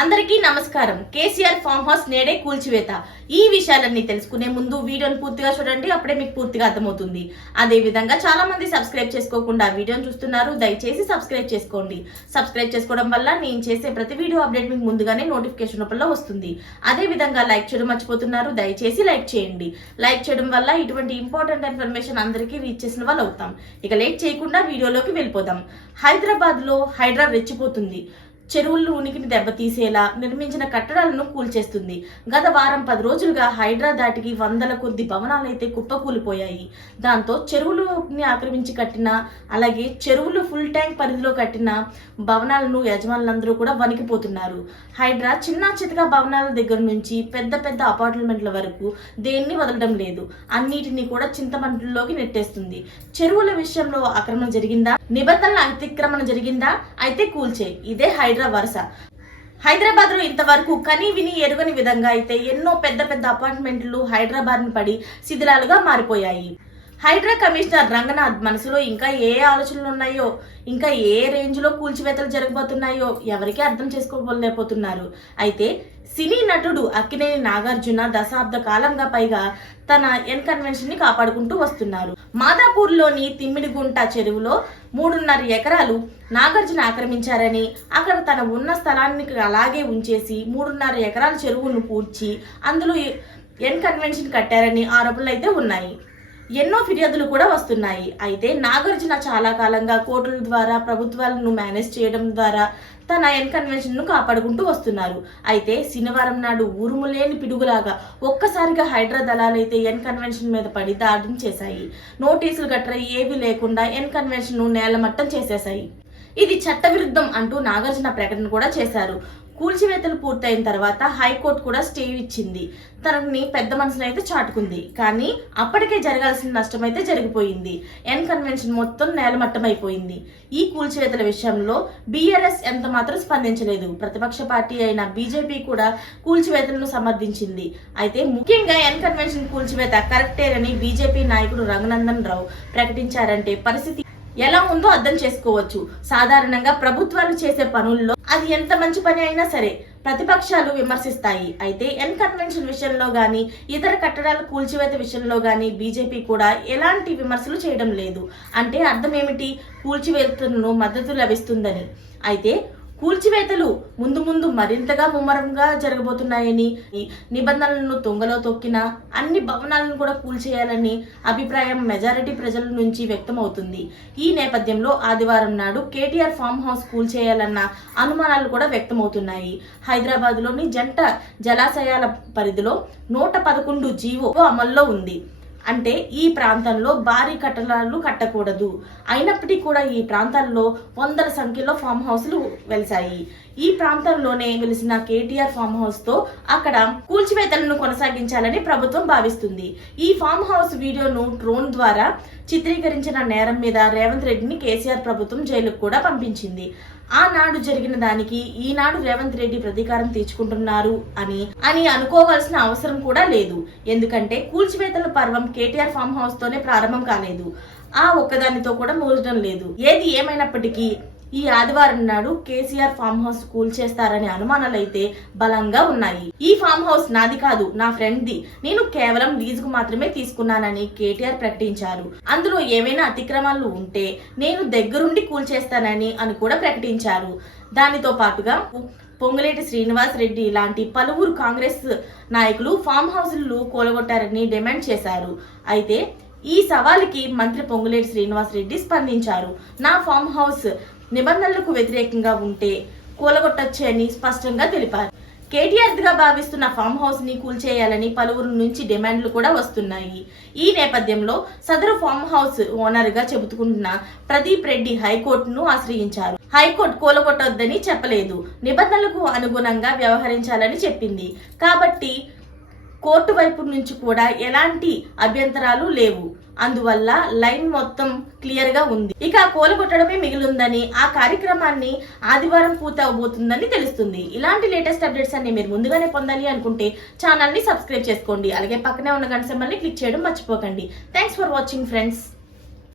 అందరికీ నమస్కారం. KCR farm house నేడే కూల్చివేత. ఈ విషయాలన్నీ తెలుసుకునే ముందు వీడియోని పూర్తిగా చూడండి, అప్పుడే మీకు పూర్తిగా అర్థమవుతుంది. అదే విధంగా చాలా మంది సబ్స్క్రైబ్ చేసుకోకుండా వీడియోని చూస్తున్నారు, దయచేసి సబ్స్క్రైబ్ చేసుకోండి. సబ్స్క్రైబ్ చేసుకోవడం వల్ల నేను చేసే ప్రతి వీడియో అప్డేట్ మీకు ముందుగానే నోటిఫికేషన్ రూపంలో వస్తుంది. అదే విధంగా లైక్ చేయడం మర్చిపోతున్నారు, దయచేసి లైక్ చేయండి. లైక్ చేయడం వల్ల ఇటువంటి ఇంపార్టెంట్ ఇన్ఫర్మేషన్ అందరికీ రీచ్ చేసిన వాళ్ళు అవుతాం. ఇక లేట్ చేయకుండా వీడియోలోకి వెళ్ళిపోదాం. హైదరాబాద్ లో హైడ్రా రెచ్చిపోతుంది. చెరువుల ఉనికిని దెబ్బతీసేలా నిర్మించిన కట్టడాలను కూల్చేస్తుంది. గత వారం 10 రోజులుగా హైడ్రా దాటికి వందల కొద్ది భవనాలైతే కుప్పకూలిపోయాయి. దాంతో చెరువులని ఆక్రమించి కట్టిన, అలాగే చెరువులు ఫుల్ ట్యాంక్ పరిధిలో కట్టిన భవనాలను యజమానులందరూ కూడా వణికిపోతున్నారు. హైడ్రా చిన్న చితక భవనాల దగ్గర నుంచి పెద్ద పెద్ద అపార్ట్మెంట్ల వరకు దేన్ని వదలడం లేదు. అన్నిటినీ కూడా చింతమంటల్లోకి నెట్టేస్తుంది. చెరువుల విషయంలో ఆక్రమణ జరిగిందా, నిబంధనల అతిక్రమణ జరిగిందా, అయితే కూల్చే. ఇదే హైడ్రా వరుస. హైదరాబాద్ లో ఇంతవరకు కని విని ఎరుగని విధంగా అయితే ఎన్నో పెద్ద పెద్ద అపార్ట్మెంట్లు హైదరాబాద్ ను పడి శిథిలాలుగా మారిపోయాయి. హైడ్రా కమిషనర్ రంగనాథ్ మనసులో ఇంకా ఏ ఆలోచనలు ఉన్నాయో, ఇంకా ఏ రేంజ్ లో కూల్చివేతలు జరగబోతున్నాయో ఎవరికీ అర్థం చేసుకోలేకపోతున్నారు. అయితే సినీ నటుడు అక్కినేని నాగార్జున దశాబ్ద కాలంగా పైగా తన కన్వెన్షన్ ని కాపాడుకుంటూ వస్తున్నారు. మాదాపూర్ లోని తిమ్మిడిగుంట చెరువులో 3.5 ఎకరాలు నాగార్జున ఆక్రమించారని, అక్కడ తన ఉన్న స్థలాన్ని అలాగే ఉంచేసి 3.5 ఎకరాల చెరువును పూడ్చి అందులో కన్వెన్షన్ కట్టారని ఆరోపణలు అయితే ఉన్నాయి. ఎన్నో ఫిర్యాదులు కూడా వస్తున్నాయి. అయితే నాగార్జున చాలా కాలంగా కోర్టుల ద్వారా ప్రభుత్వాలను మేనేజ్ చేయడం ద్వారా తన కన్వెన్షన్ ను కాపాడుకుంటూ వస్తున్నారు. అయితే శనివారం నాడు ఊరుములేని పిడుగులాగా ఒక్కసారిగా హైడ్రా దళాలైతే కన్వెన్షన్ మీద పడి దాడులు చేశాయి. నోటీసులు గట్రా ఏవి లేకుండా కన్వెన్షన్ ను నేలమట్టం చేసేశాయి. ఇది చట్టవిరుద్ధం అంటూ నాగార్జున ప్రకటన కూడా చేశారు. కూల్చివేతలు పూర్తయిన తర్వాత హైకోర్టు కూడా స్టే ఇచ్చింది. తనని పెద్ద మనసును అయితే చాటుకుంది. కానీ అప్పటికే జరగాల్సిన నష్టం అయితే జరిగిపోయింది. కన్వెన్షన్ మొత్తం నేలమట్టం అయిపోయింది. ఈ కూల్చివేతల విషయంలో బీఆర్ఎస్ ఎంత మాత్రం స్పందించలేదు. ప్రతిపక్ష పార్టీ అయిన బీజేపీ కూడా కూల్చివేతలను సమర్థించింది. అయితే ముఖ్యంగా కన్వెన్షన్ కూల్చివేత కరెక్టేనని బీజేపీ నాయకుడు రఘునందన్ రావు ప్రకటించారంటే పరిస్థితి ఎలా ఉందో అర్థం చేసుకోవచ్చు. సాధారణంగా ప్రభుత్వాలు చేసే పనుల్లో అది ఎంత మంచి పని అయినా సరే ప్రతిపక్షాలు విమర్శిస్తాయి. అయితే కన్వెన్షన్ విషయంలో గానీ, ఇతర కట్టడాల కూల్చివేత విషయంలో గానీ బీజేపీ కూడా ఎలాంటి విమర్శలు చేయడం లేదు. అంటే అర్థం ఏమిటి? కూల్చివేతలను మద్దతు లభిస్తుందని. అయితే కూల్చివేతలు ముందు ముందు మరింతగా ముమ్మరంగా జరగబోతున్నాయని, నిబంధనలను తొంగలో తొక్కిన అన్ని భవనాలను కూడా కూల్చేయాలని అభిప్రాయం మెజారిటీ ప్రజల నుంచి వ్యక్తమవుతుంది. ఈ నేపథ్యంలో ఆదివారం నాడు కేటీఆర్ ఫామ్ హౌస్ కూల్చేయాలన్న అనుమానాలు కూడా వ్యక్తమవుతున్నాయి. హైదరాబాద్ లోని జంట జలాశయాల పరిధిలో 111 జీవో అమల్లో ఉంది. అంటే ఈ ప్రాంతంలో భారీ కట్టడాలు కట్టకూడదు. అయినప్పటికీ కూడా ఈ ప్రాంతాల్లో వందల సంఖ్యలో ఫామ్ హౌస్లు వెలిసాయి. ఈ ప్రాంతంలోనే వెలిసిన కేటీఆర్ ఫామ్ హౌస్ తో అక్కడ కూల్చివేతలను కొనసాగించాలని ప్రభుత్వం భావిస్తుంది. ఈ ఫామ్ హౌస్ వీడియోను డ్రోన్ ద్వారా చిత్రీకరించిన నేరం మీద రేవంత్ రెడ్డిని కేసీఆర్ ప్రభుత్వం జైలుకు కూడా పంపించింది. ఆనాడు జరిగిన దానికి ఈనాడు రేవంత్ రెడ్డి ప్రతీకారం తీర్చుకుంటున్నారు అని అనుకోవాల్సిన అవసరం కూడా లేదు. ఎందుకంటే కూల్చివేతల పర్వం కేటీఆర్ ఫామ్ హౌస్ తోనే ప్రారంభం కాలేదు. ఆ ఒక్కదానితో కూడా ముగియడం లేదు. ఏది ఏమైనప్పటికీ ఈ ఆదివారం నాడు కేసీఆర్ ఫామ్ హౌస్ కూల్చేస్తారనే అనుమానాలు అయితే బలంగా ఉన్నాయి. ఈ ఫామ్ హౌస్ నాది కాదు, నా ఫ్రెండ్ ది, నేను కేవలం లీజుకు మాత్రమే తీసుకున్నానని కేటీఆర్ ప్రకటించారు. అందులో ఏమైనా అతిక్రమాలు ఉంటే నేను దగ్గరుండి కూల్చేస్తానని కూడా ప్రకటించారు. దానితో పాటుగా పొంగులేటి శ్రీనివాస్ రెడ్డి లాంటి పలువురు కాంగ్రెస్ నాయకులు ఫామ్ హౌస్లు కూలగొట్టారని డిమాండ్ చేశారు. అయితే ఈ సవాలుకి మంత్రి పొంగులేటి శ్రీనివాస్ రెడ్డి స్పందించారు. నా ఫామ్ హౌస్ నిబంధనలకు వ్యతిరేకంగా ఉంటే కూలగొట్టొచ్చు అని స్పష్టంగా తెలిపారు. కేటీఆర్ గా భావిస్తున్న ఫామ్ హౌస్ ని కూల్చేయాలని పలువురు నుంచి డిమాండ్లు కూడా వస్తున్నాయి. ఈ నేపథ్యంలో సదరు ఫామ్ హౌస్ ఓనర్ గా చెబుతున్న ప్రదీప్ రెడ్డి హైకోర్టును ఆశ్రయించారు. హైకోర్టు కూలగొట్టొద్దని చెప్పలేదు, నిబంధనలకు అనుగుణంగా వ్యవహరించాలని చెప్పింది. కాబట్టి కోర్టు వైపు నుంచి కూడా ఎలాంటి అభ్యంతరాలు లేవు. అందువల్ల లైన్ మొత్తం క్లియర్ గా ఉంది. ఇక కూలగొట్టడమే మిగిలిందని, ఆ కార్యక్రమాన్ని ఆదివారం పూర్తి అవబోతుందని తెలుస్తుంది. ఇలాంటి లేటెస్ట్ అప్డేట్స్ అన్ని మీరు ముందుగానే పొందాలి అనుకుంటే ఛానల్ ని సబ్స్క్రైబ్ చేసుకోండి. అలాగే పక్కనే ఉన్న గంట సింబల్ ని క్లిక్ చేయడం మర్చిపోకండి. Thanks for watching friends.